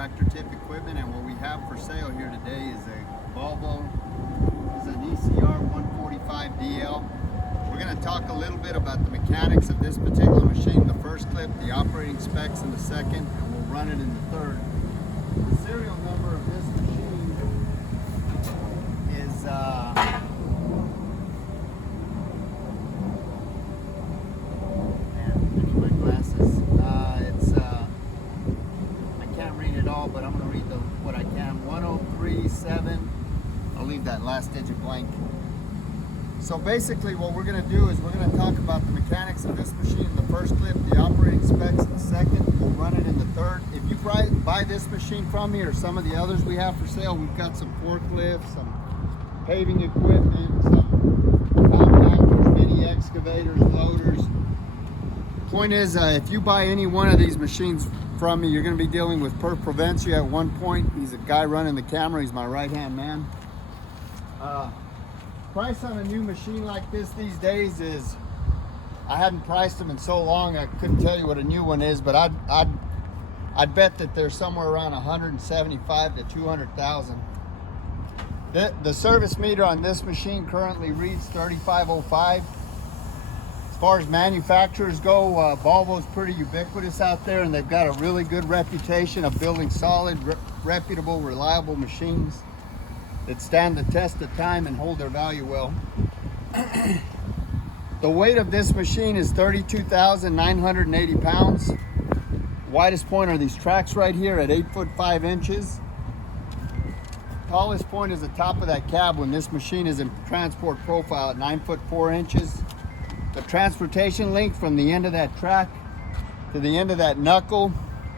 tractor tip equipment, and what we have for sale here today is a Volvo, is an ECR145 DL. We're going to talk a little bit about the mechanics of this particular machine, the first clip, the operating specs in the second, and we'll run it in the third. The serial number of this machine is but I'm going to read what I can. 1037. I'll leave that last digit blank. So basically what we're going to do is we're going to talk about the mechanics of this machine in the first clip, the operating specs in the second. We'll run it in the third. If you buy this machine from me or some of the others we have for sale, we've got some forklifts, some paving equipment, some compactors, mini excavators, loaders. Point is, if you buy any one of these machines from me, you're going to be dealing with Perf Provencio at one point. He's a guy running the camera. He's my right-hand man. Price on a new machine like this these days is, I hadn't priced them in so long I couldn't tell you what a new one is, but I'd bet that they're somewhere around 175 to 200,000. The service meter on this machine currently reads 3505. As far as manufacturers go, Volvo's pretty ubiquitous out there, and they've got a really good reputation of building solid, reputable, reliable machines that stand the test of time and hold their value well. The weight of this machine is 32,980 pounds. Widest point are these tracks right here at 8 foot 5 inches. Tallest point is the top of that cab when this machine is in transport profile at 9 foot 4 inches. The transportation length from the end of that track to the end of that knuckle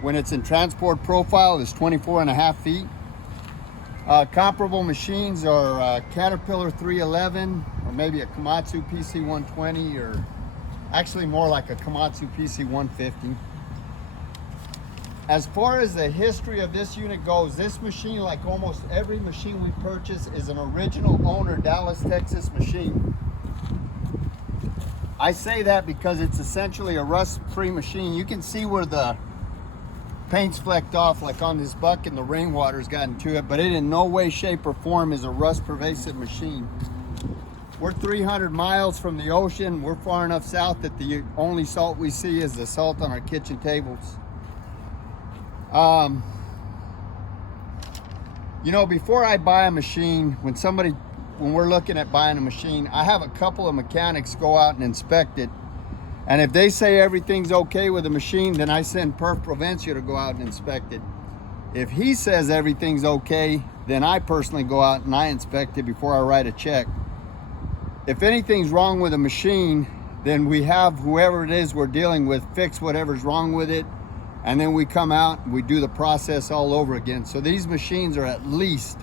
when it's in transport profile is 24.5 feet. Comparable machines are Caterpillar 311 or maybe a Komatsu PC120, or actually more like a Komatsu PC150. As far as the history of this unit goes, this machine, like almost every machine we purchase, is an original owner Dallas, Texas machine. I say that because it's essentially a rust-free machine. You can see where the paint's flecked off, like on this bucket, and the rainwater's gotten to it, but it in no way, shape, or form is a rust-pervasive machine. We're 300 miles from the ocean. We're far enough south that the only salt we see is the salt on our kitchen tables. You know, before I buy a machine, when we're looking at buying a machine, I have a couple of mechanics go out and inspect it. And if they say everything's okay with the machine, then I send Perf Provencio to go out and inspect it. If he says everything's okay, then I personally go out and I inspect it before I write a check. If anything's wrong with the machine, then we have whoever it is we're dealing with fix whatever's wrong with it. And then we come out and we do the process all over again. So these machines are at least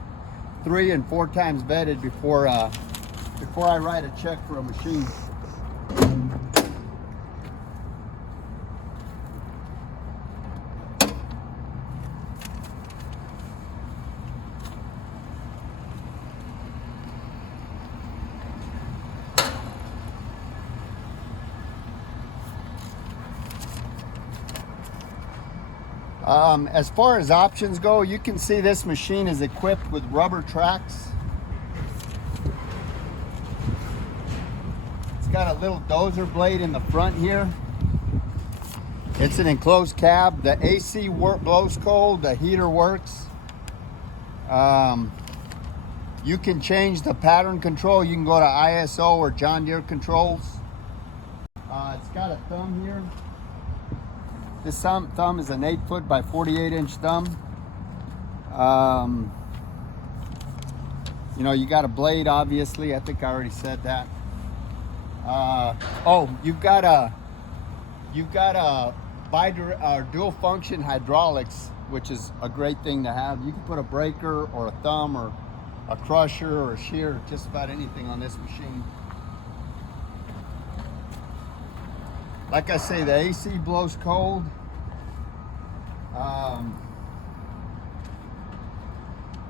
3 and 4 times vetted before I write a check for a machine. As far as options go, you can see this machine is equipped with rubber tracks. It's got a little dozer blade in the front here. It's an enclosed cab. The AC blows cold, the heater works. You can change the pattern control. You can go to ISO or John Deere controls. It's got a thumb here. This thumb is an 8 foot by 48 inch thumb. You know, you got a blade, obviously. I think I already said that. You've got a dual function hydraulics, which is a great thing to have. You can put a breaker or a thumb or a crusher or a shear, just about anything on this machine. Like I say, the AC blows cold.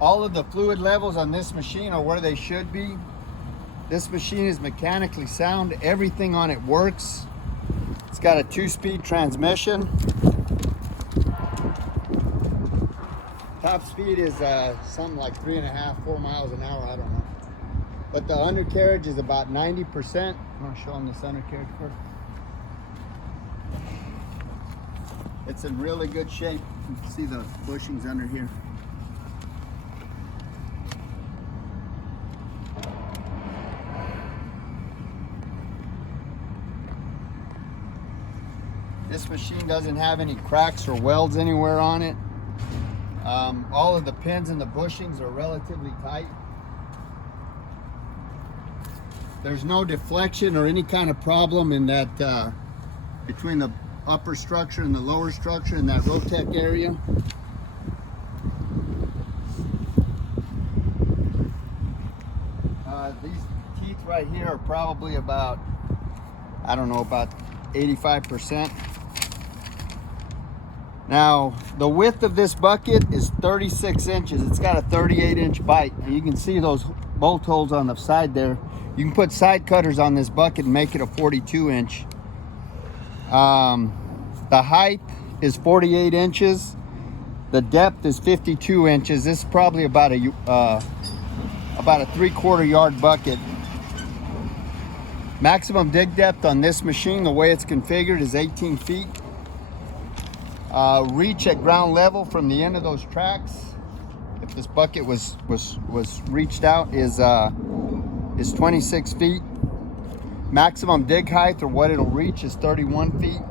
All of the fluid levels on this machine are where they should be. This machine is mechanically sound. Everything on it works. It's got a 2-speed transmission. Top speed is something like 3.5, 4 miles an hour. I don't know. But the undercarriage is about 90%. I'm gonna show them this undercarriage first. It's in really good shape. You can see the bushings under here. This machine doesn't have any cracks or welds anywhere on it. All of the pins and the bushings are relatively tight. There's no deflection or any kind of problem in that between the upper structure and the lower structure in that Rotec area. These teeth right here are probably about, I don't know, about 85%. Now, the width of this bucket is 36 inches. It's got a 38-inch bite. And you can see those bolt holes on the side there. You can put side cutters on this bucket and make it a 42-inch. The height is 48 inches. The depth is 52 inches. This is probably about a 3/4 yard bucket. Maximum dig depth on this machine, the way it's configured, is 18 feet. Reach at ground level from the end of those tracks, if this bucket was reached out, is 26 feet. Maximum dig height, or what it'll reach, is 31 feet.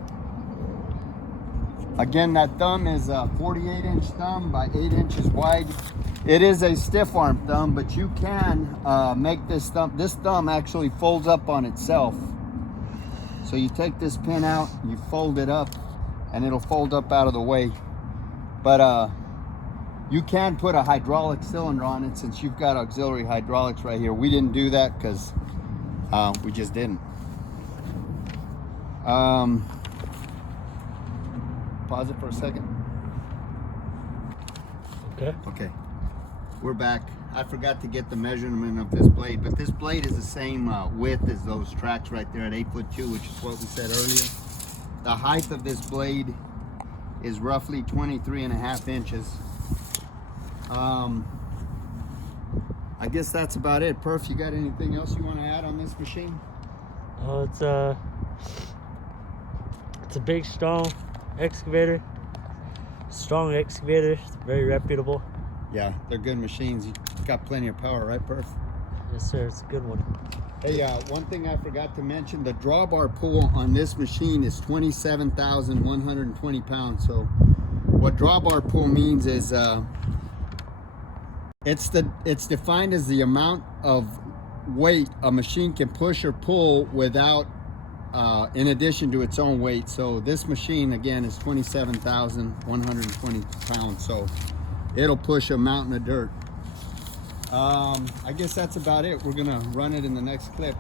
Again, that thumb is a 48-inch thumb by 8 inches wide. It is a stiff arm thumb, but you can make this thumb actually folds up on itself. So you take this pin out, you fold it up, and it'll fold up out of the way. But you can put a hydraulic cylinder on it since you've got auxiliary hydraulics right here. We didn't do that because we just didn't. Pause it for a second. Okay. We're back. I forgot to get the measurement of this blade, but this blade is the same width as those tracks right there at 8'2", which is what we said earlier. The height of this blade is roughly 23.5 inches. I guess that's about it. Perf, you got anything else you want to add on this machine? Oh, it's a big, strong excavator. Strong excavator. It's very reputable. Yeah, they're good machines. You got plenty of power, right, Perf? Yes, sir. It's a good one. Hey, one thing I forgot to mention, the drawbar pull on this machine is 27,120 pounds. So what drawbar pull means is it's defined as the amount of weight a machine can push or pull without in addition to its own weight. So this machine again is 27,120 pounds. So it'll push a mountain of dirt. I guess that's about it. We're gonna run it in the next clip.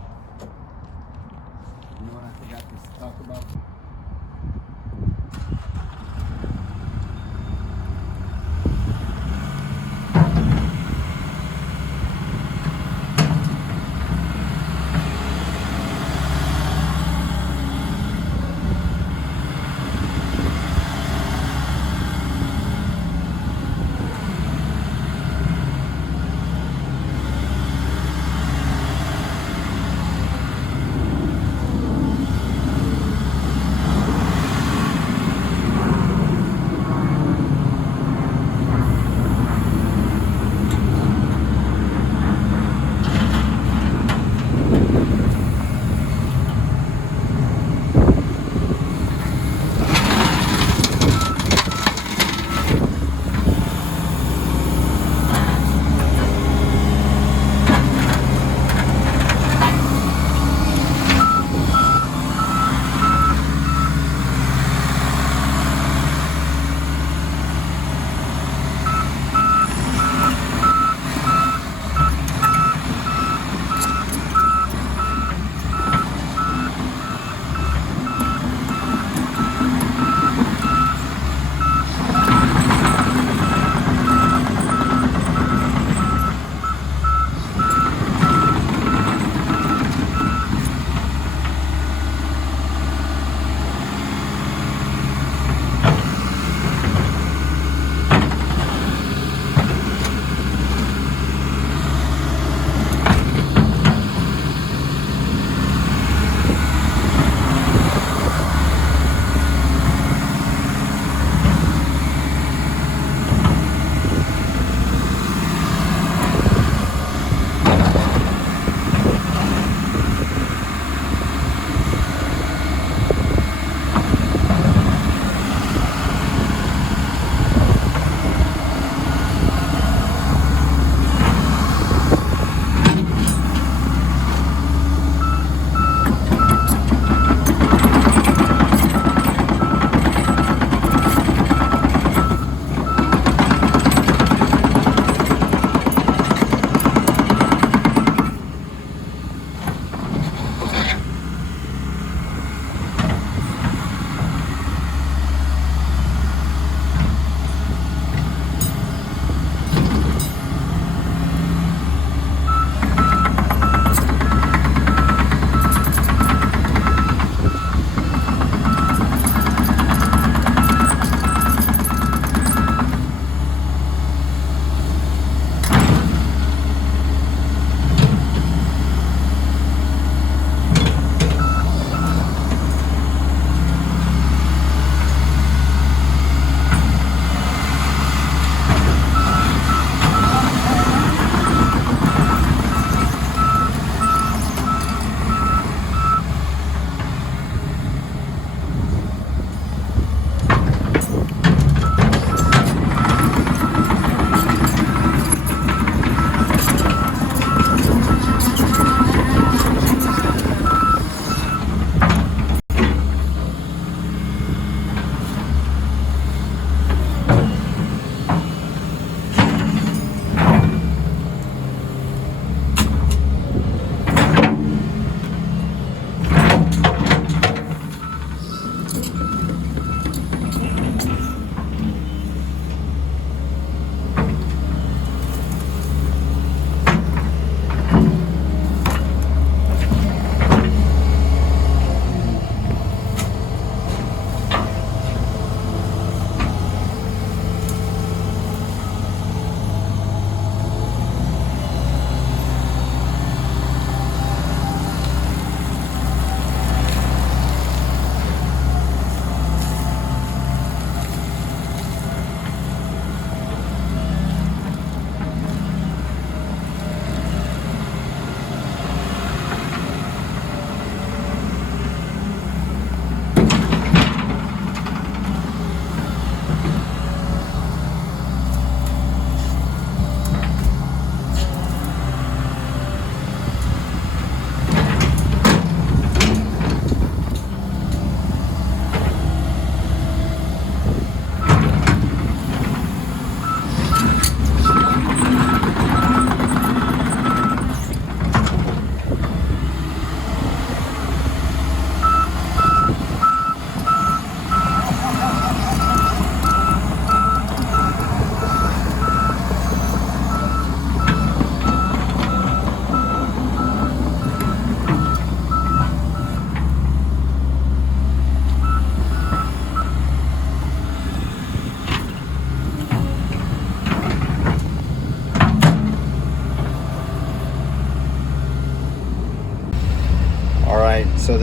You know what I forgot to talk about?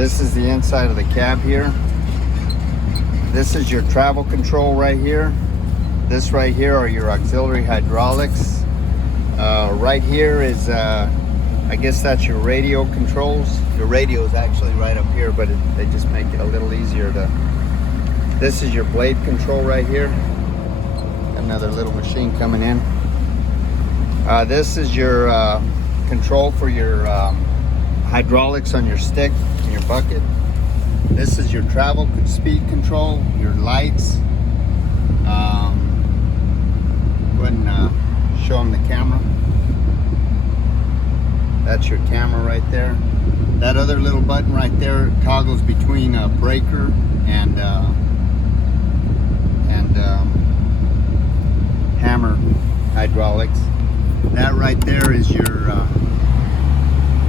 this is the inside of the cab here. This is your travel control right here. This right here are your auxiliary hydraulics. Right here is, I guess that's your radio controls. Your radio is actually right up here, but they just make it a little easier to. This is your blade control right here. Another little machine coming in. This is your control for your hydraulics on your stick in your bucket. This is your travel speed control, your lights. Go ahead and show them the camera. That's your camera right there. That other little button right there toggles between a breaker and hammer hydraulics. That right there is your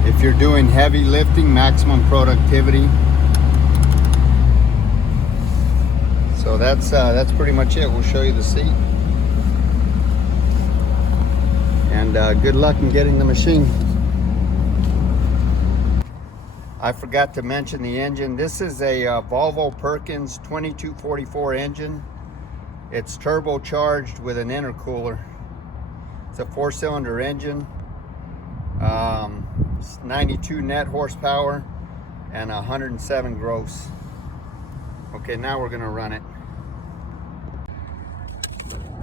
if you're doing heavy lifting, maximum productivity. So that's pretty much it. We'll show you the seat. And good luck in getting the machine. I forgot to mention the engine. This is a Volvo Perkins 2244 engine. It's turbocharged with an intercooler. It's a 4-cylinder engine. 92 net horsepower and 107 gross. Okay, now we're gonna run it.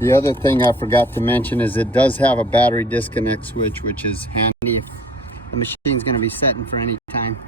The other thing I forgot to mention is it does have a battery disconnect switch, which is handy if the machine's gonna be setting for any time.